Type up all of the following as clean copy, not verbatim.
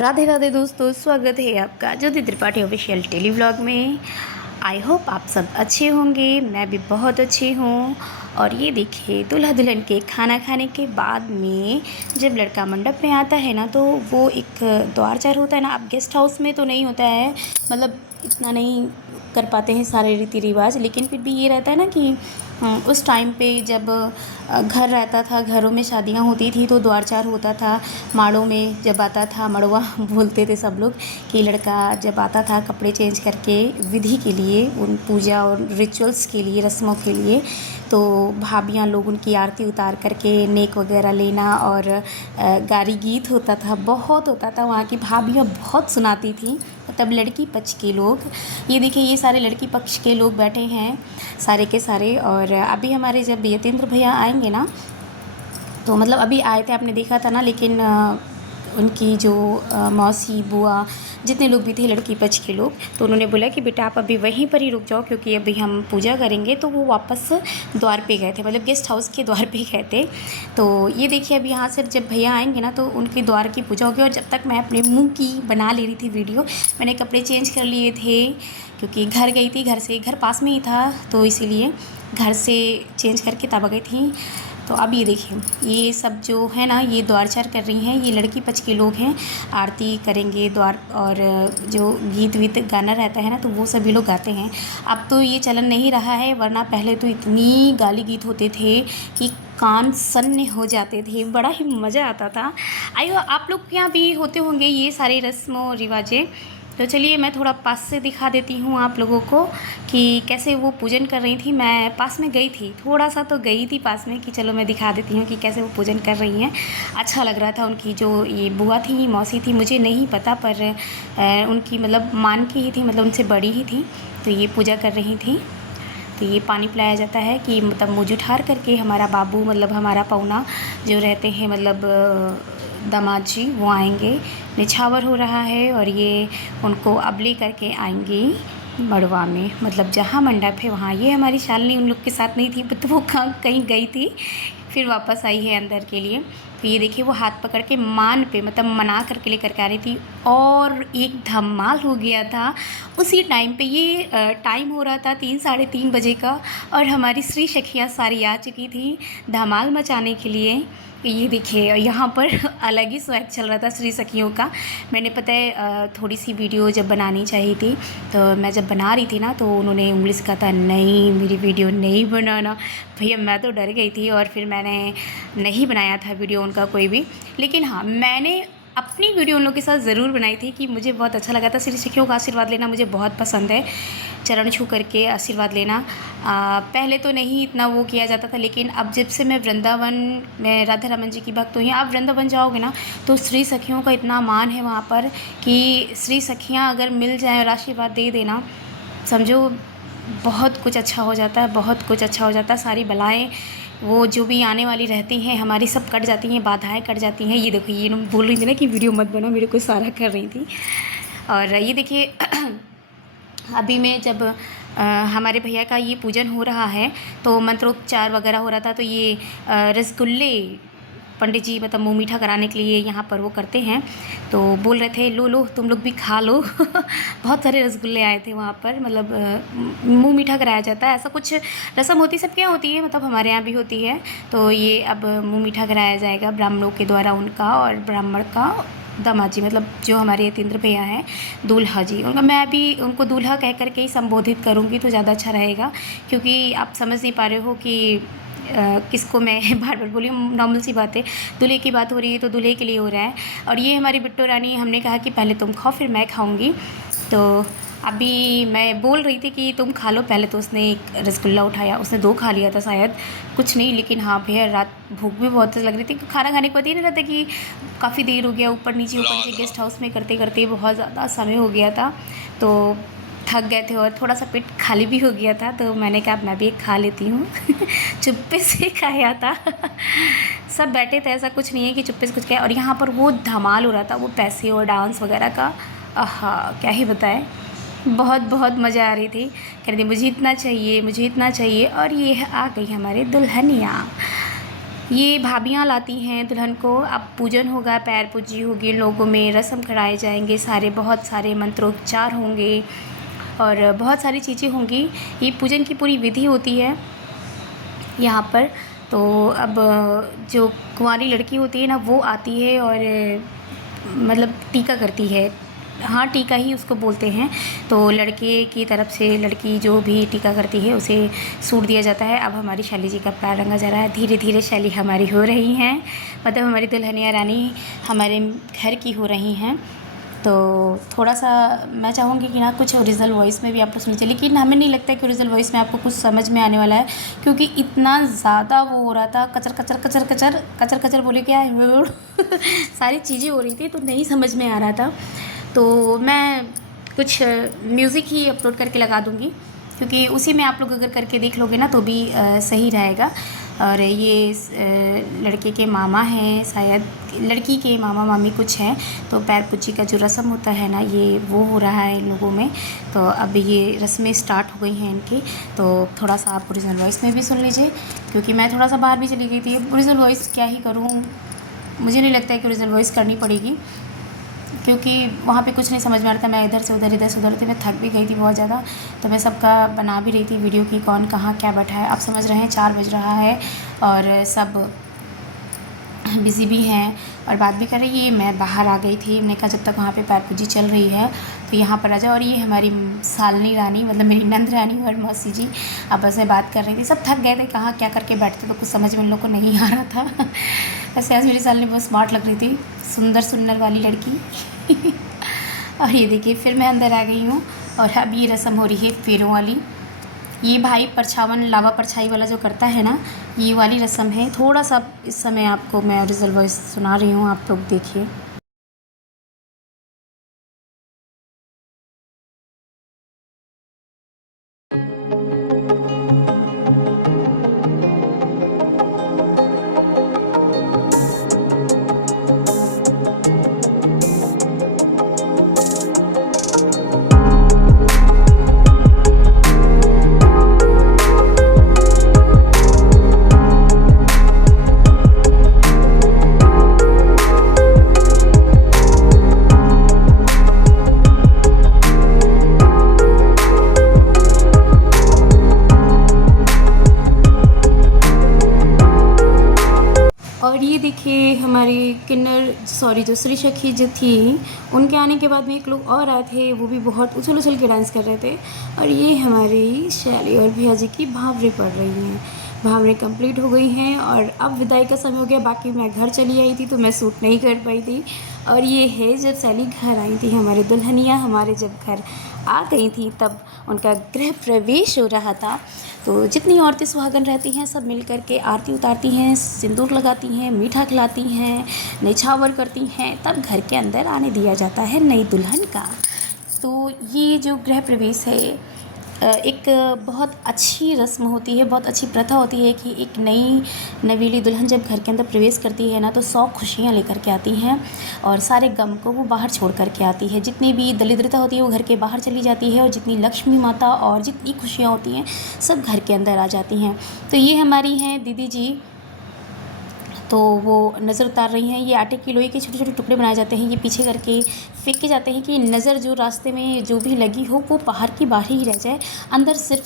राधे राधे दोस्तों, स्वागत है आपका ज्योति त्रिपाठी ऑफिशियल टेली व्लॉग में। आई होप आप सब अच्छे होंगे। मैं भी बहुत अच्छी हूँ। और ये देखिए, दूल्हा दुल्हन के खाना खाने के बाद में जब लड़का मंडप में आता है ना, तो वो एक द्वारचार होता है ना। अब गेस्ट हाउस में तो नहीं होता है, मतलब इतना नहीं कर पाते हैं सारे रीति रिवाज, लेकिन फिर भी ये रहता है ना कि उस टाइम पे जब घर रहता था, घरों में शादियां होती थी तो द्वारचार होता था। माड़ों में जब आता था, मड़वा बोलते थे सब लोग, कि लड़का जब आता था कपड़े चेंज करके विधि के लिए, उन पूजा और रिचुअल्स के लिए, रस्मों के लिए, तो भाभियाँ लोग उनकी आरती उतार करके नेक वगैरह लेना। और गारी गीत होता था, बहुत होता था। वहाँ की भाभियाँ बहुत सुनाती थी। तब लड़की पक्ष के लोग, ये देखिए ये सारे लड़की पक्ष के लोग बैठे हैं सारे के सारे। और अभी हमारे जब यतेंद्र भैया आएंगे ना, तो मतलब अभी आए थे, आपने देखा था ना, लेकिन उनकी जो मौसी बुआ जितने लोग भी थे लड़की पक्ष के लोग, तो उन्होंने बोला कि बेटा आप अभी वहीं पर ही रुक जाओ, क्योंकि अभी हम पूजा करेंगे। तो वो वापस द्वार पे गए थे, मतलब गेस्ट हाउस के द्वार पे गए थे। तो ये देखिए, अभी यहाँ से जब भैया आएंगे ना, तो उनके द्वार की पूजा होगी। और जब तक मैं अपने मुँह की बना ले रही थी वीडियो, मैंने कपड़े चेंज कर लिए थे, क्योंकि घर गई थी, घर पास में ही था, तो इसीलिए घर से चेंज करके तब आ गई थी। तो अब ये देखिए, ये सब जो है ना, ये द्वारचार कर रही हैं, ये लड़की पक्ष के लोग हैं। आरती करेंगे द्वार, और जो गीत वीत गाना रहता है ना, तो वो सभी लोग गाते हैं। अब तो ये चलन नहीं रहा है, वरना पहले तो इतनी गाली गीत होते थे कि कान सन्न हो जाते थे, बड़ा ही मज़ा आता था। आइयो, आप लोग के यहाँ भी होते होंगे ये सारे रस्म रिवाजें। तो चलिए मैं थोड़ा पास से दिखा देती हूँ आप लोगों को कि कैसे वो पूजन कर रही थी। मैं पास में गई थी, थोड़ा सा तो गई थी पास में, कि चलो मैं दिखा देती हूँ कि कैसे वो पूजन कर रही हैं। अच्छा लग रहा था। उनकी जो ये बुआ थी, मौसी थी, मुझे नहीं पता, पर उनकी मतलब मान की ही थी, मतलब उनसे बड़ी ही थी, तो ये पूजा कर रही थी। तो ये पानी पिलाया जाता है कि मतलब मुझ उठार करके हमारा बाबू, मतलब हमारा पौना जो रहते हैं, मतलब दामाद जी, वो आएंगे। निछावर हो रहा है और ये उनको अब ले करके आएंगे मड़वा में, मतलब जहाँ मंडप है वहाँ। ये हमारी शालिनी उन लोग के साथ नहीं थी, तो वो कहीं गई थी, फिर वापस आई है अंदर के लिए। तो ये देखिए, वो हाथ पकड़ के मान पे, मतलब मना करके लेकर के आ रही थी, और एक धमाल हो गया था उसी टाइम पे। ये टाइम हो रहा था 3-3:30 बजे का, और हमारी श्री सखियाँ सारी आ चुकी थी धमाल मचाने के लिए। ये देखिए, यहाँ पर अलग ही स्वैग चल रहा था श्री सखियों का। मैंने पता है थोड़ी सी वीडियो जब बनानी चाहिए थी, तो मैं जब बना रही थी ना, तो उन्होंने उंगली से कहा था नहीं मेरी वीडियो नहीं बनाना। भैया मैं तो डर गई थी, और फिर मैंने नहीं बनाया था वीडियो उनका कोई भी। लेकिन हाँ, मैंने अपनी वीडियो उन लोगों के साथ ज़रूर बनाई थी, कि मुझे बहुत अच्छा लगा था। श्री सखियों का आशीर्वाद लेना मुझे बहुत पसंद है, चरण छू करके आशीर्वाद लेना। पहले तो नहीं इतना वो किया जाता था, लेकिन अब जब से मैं वृंदावन में राधा रमन जी की भक्त हुई, आप वृंदावन जाओगे ना, तो श्री सखियों का इतना मान है वहाँ पर, कि श्री सखियाँ अगर मिल जाएँ और आशीर्वाद दे देना, समझो बहुत कुछ अच्छा हो जाता है, बहुत कुछ अच्छा हो जाता है। सारी बलाएँ वो जो भी आने वाली रहती हैं हमारी, सब कट जाती हैं, बाधाएं कट जाती हैं। ये देखो, ये बोल रही थी ना कि वीडियो मत बनाओ, मेरे को सारा कर रही थी। और ये देखिए अभी मैं जब हमारे भैया का ये पूजन हो रहा है, तो मंत्रोच्चार वगैरह हो रहा था, तो ये रसगुल्ले पंडित जी मतलब मुँह मीठा कराने के लिए यहाँ पर वो करते हैं। तो बोल रहे थे लो लो तुम लोग भी खा लो। बहुत सारे रसगुल्ले आए थे वहाँ पर, मतलब मुँह मीठा कराया जाता है, ऐसा कुछ रस्म होती, सबके यहाँ होती है, मतलब हमारे यहाँ भी होती है। तो ये अब मुँह मीठा कराया जाएगा ब्राह्मणों के द्वारा उनका, और ब्राह्मण का दामाद जी, मतलब जो हमारे यतेंद्र भैया हैं, दूल्हा जी उनका। मैं अभी उनको दूल्हा कह करके ही संबोधित करूँगी तो ज़्यादा अच्छा रहेगा, क्योंकि आप समझ नहीं पा रहे हो कि किसको मैं बार बार बोली हूँ। नॉर्मल सी बात है, दूल्हे की बात हो रही है तो दूल्हे के लिए हो रहा है। और ये हमारी बिट्टू रानी, हमने कहा कि पहले तुम खाओ फिर मैं खाऊंगी। तो अभी मैं बोल रही थी कि तुम खा लो पहले, तो उसने एक रसगुल्ला उठाया, उसने 2 खा लिया था शायद, कुछ नहीं। लेकिन हाँ भैया, रात भूख भी बहुत लग रही थी, खाना खाने के बाद ये नहीं रहता कि काफ़ी देर हो गया, ऊपर नीचे गेस्ट हाउस में करते करते बहुत ज़्यादा समय हो गया था, तो थक गए थे और थोड़ा सा पेट खाली भी हो गया था। तो मैंने कहा मैं भी एक खा लेती हूँ। चुप्पे से खाया था। सब बैठे थे, ऐसा कुछ नहीं है कि चुप्पे से कुछ खाया। और यहाँ पर वो धमाल हो रहा था, वो पैसे और डांस वगैरह का, आहा क्या ही बताएं, बहुत बहुत मज़ा आ रही थी। कह रही थी मुझे इतना चाहिए, मुझे इतना चाहिए। और ये आ गई हमारे दुल्हनिया। ये भाभियाँ लाती हैं दुल्हन को। अब पूजन होगा, पैर पूजी होगी, लोगों में रस्म कराए जाएंगे, सारे बहुत सारे मंत्रोच्चार होंगे और बहुत सारी चीज़ें होंगी। ये पूजन की पूरी विधि होती है यहाँ पर। तो अब जो कुंवारी लड़की होती है ना, वो आती है और मतलब टीका करती है। हाँ, टीका ही उसको बोलते हैं। तो लड़के की तरफ से लड़की जो भी टीका करती है उसे सूट दिया जाता है। अब हमारी शैली जी का पैर रंगा जा रहा है। धीरे धीरे शैली हमारी हो रही हैं, मतलब हमारी दुल्हनिया रानी हमारे घर की हो रही हैं। तो थोड़ा सा मैं चाहूँगी कि ना कुछ ओरिजिनल वॉइस में भी आप लोग सुन लीजिए, लेकिन हमें नहीं लगता है कि ओरिजिनल वॉइस में आपको कुछ समझ में आने वाला है, क्योंकि इतना ज़्यादा वो हो रहा था, कचर कचर कचर कचर कचर कचर बोले क्या है सारी चीज़ें हो रही थी, तो नहीं समझ में आ रहा था। तो मैं कुछ म्यूज़िक ही अपलोड करके लगा दूँगी, क्योंकि उसी में आप लोग अगर करके देख लोगे ना तो भी सही रहेगा। और ये लड़के के मामा हैं, शायद लड़की के मामा मामी कुछ हैं। तो पैर पूजी का जो रस्म होता है ना, ये वो हो रहा है इन लोगों में। तो अब ये रस्में स्टार्ट हो गई हैं इनकी। तो थोड़ा सा आप ओरिजिनल वॉइस में भी सुन लीजिए, क्योंकि मैं थोड़ा सा बाहर भी चली गई थी। ओरिजिनल वॉइस क्या ही करूँ, मुझे नहीं लगता है कि ओरिजिनल वॉइस करनी पड़ेगी, क्योंकि वहाँ पे कुछ नहीं समझ में आ रहा था। मैं इधर से उधर थी, मैं थक भी गई थी बहुत ज़्यादा। तो मैं सबका बना भी रही थी वीडियो की कौन कहाँ क्या बैठा है। आप समझ रहे हैं 4 बज रहा है और सब बिज़ी भी हैं और बात भी कर रही है। मैं बाहर आ गई थी, मैंने कहा जब तक वहाँ पे पैर पूजी चल रही है तो यहाँ पर आ जाओ। और ये हमारी सालनी रानी, मतलब मेरी नंद रानी और मौसी जी आपस में बात कर रही थी। सब थक गए थे, कहाँ क्या करके बैठते, तो कुछ समझ में उन लोग को नहीं आ रहा था। वैसे आज मेरी सालनी बहुत स्मार्ट लग रही थी, सुंदर सुन्नर वाली लड़की। और ये देखिए फिर मैं अंदर आ गई हूँ और अब ये रस्म हो रही है फेरों वाली। ये भाई परछावन लावा परछाई वाला जो करता है ना, ये वाली रस्म है। थोड़ा सा इस समय आपको मैं ओरिजिनल वॉइस सुना रही हूँ, आप लोग देखिए। और ये देखिए हमारी जो श्री सखी जो थी, उनके आने के बाद में एक लोग और आए थे, वो भी बहुत उछल उछल के डांस कर रहे थे। और ये हमारी शैली और भैया जी की भावरें पड़ रही हैं। भावरें कंप्लीट हो गई हैं और अब विदाई का समय हो गया। बाकी मैं घर चली आई थी तो मैं शूट नहीं कर पाई थी। और ये है जब शैली घर आई थी, हमारे दुल्हनिया हमारे जब घर आ गई थी, तब उनका गृह प्रवेश हो रहा था। तो जितनी औरतें सुहागन रहती हैं सब मिल कर के आरती उतारती हैं, सिंदूर लगाती हैं, मीठा खिलाती हैं, न्यौछावर करती हैं, तब घर के अंदर आने दिया जाता है नई दुल्हन का। तो ये जो गृह प्रवेश है एक बहुत अच्छी रस्म होती है, बहुत अच्छी प्रथा होती है कि एक नई नवीली दुल्हन जब घर के अंदर प्रवेश करती है ना, तो 100 खुशियाँ लेकर के आती हैं और सारे गम को वो बाहर छोड़ कर के आती है। जितनी भी दरिद्रता होती है वो घर के बाहर चली जाती है और जितनी लक्ष्मी माता और जितनी खुशियाँ होती हैं सब घर के अंदर आ जाती हैं। तो ये हमारी हैं दीदी जी, तो वो नज़र उतार रही हैं। ये आटे की लोई के छोटे छोटे टुकड़े बनाए जाते हैं, ये पीछे करके फेंके जाते हैं कि नज़र जो रास्ते में जो भी लगी हो वो बाहर की बाहर ही रह जाए, अंदर सिर्फ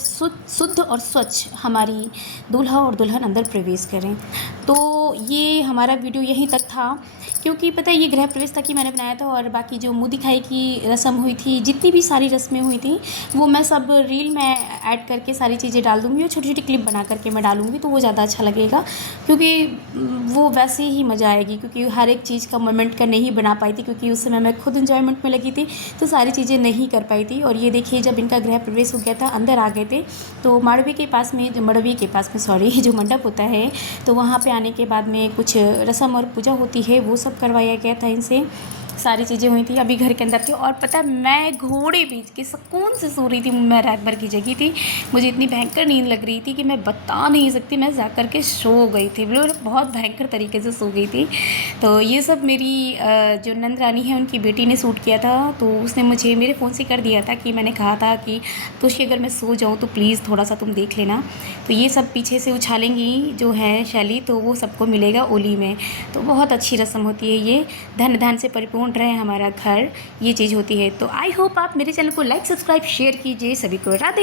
शुद्ध और स्वच्छ हमारी दूल्हा और दुल्हन अंदर प्रवेश करें। तो ये हमारा वीडियो यहीं तक था, क्योंकि पता है ये गृह प्रवेश था कि मैंने बनाया था। और बाकी जो मुँह दिखाई की रस्म हुई थी, जितनी भी सारी रस्में हुई थी, वो मैं सब रील में ऐड करके सारी चीज़ें डाल दूँगी और छोटी छोटी क्लिप बना करके मैं डालूँगी, तो वो ज़्यादा अच्छा लगेगा। क्योंकि वो वैसे ही मज़ा आएगी, क्योंकि हर एक चीज़ का मोमेंट का नहीं बना पाई थी, क्योंकि उस समय मैं खुद एंजॉयमेंट में लगी थी, तो सारी चीज़ें नहीं कर पाई थी। और ये देखिए जब इनका गृह प्रवेश हो गया था, अंदर आ गए थे, तो मड़वे के पास में जो मंडप होता है, तो वहाँ पे आने के बाद में कुछ रस्म और पूजा होती है, वो सब करवाया गया था इनसे। सारी चीज़ें हुई थी, अभी घर के अंदर थी। और पता है मैं घोड़े बेच के सुकून से सो रही थी, मैं रात भर की जगी थी, मुझे इतनी भयंकर नींद लग रही थी कि मैं बता नहीं सकती, मैं जा कर के सो गई थी, बिल्कुल बहुत भयंकर तरीके से सो गई थी। तो ये सब मेरी जो नंद रानी है उनकी बेटी ने शूट किया था। तो उसने मुझे मेरे फ़ोन से कर दिया था कि मैंने कहा था कि तुझे अगर मैं सो जाऊँ तो प्लीज़ थोड़ा सा तुम देख लेना। तो ये सब पीछे से उछालेंगी जो है शैली, तो वो सबको मिलेगा ओली में। तो बहुत अच्छी रस्म होती है ये, धन धान से परिपूर्ण रहे हमारा घर, ये चीज़ होती है। तो आई होप आप मेरे चैनल को लाइक सब्सक्राइब शेयर कीजिए। सभी को राधे।